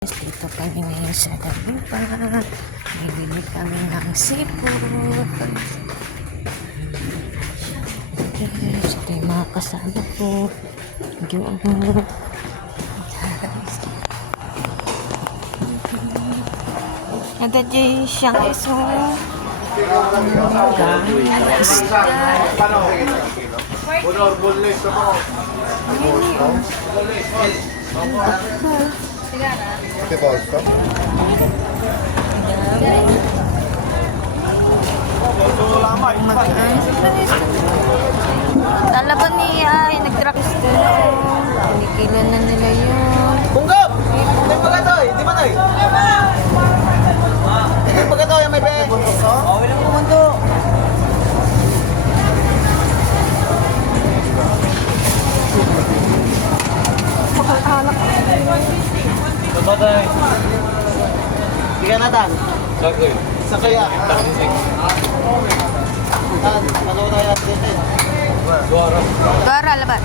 Dito kami ngayon sa Dagupan. Bibili kami ng seafood. Yes, ito yung mga kasama ko. Yung Ada dyan siyang iso. Che volta? Lalaban niya ay nag-drugstore. Pinikilan na nila yun. Bunggap! May pagkatoy! Di ba toy? May pagkatoy, may be! Okay lang pumunto. Kapatay. Di ka natan? Sakay. Sa kaya? Tan, ano na yan dito? Gara, laban.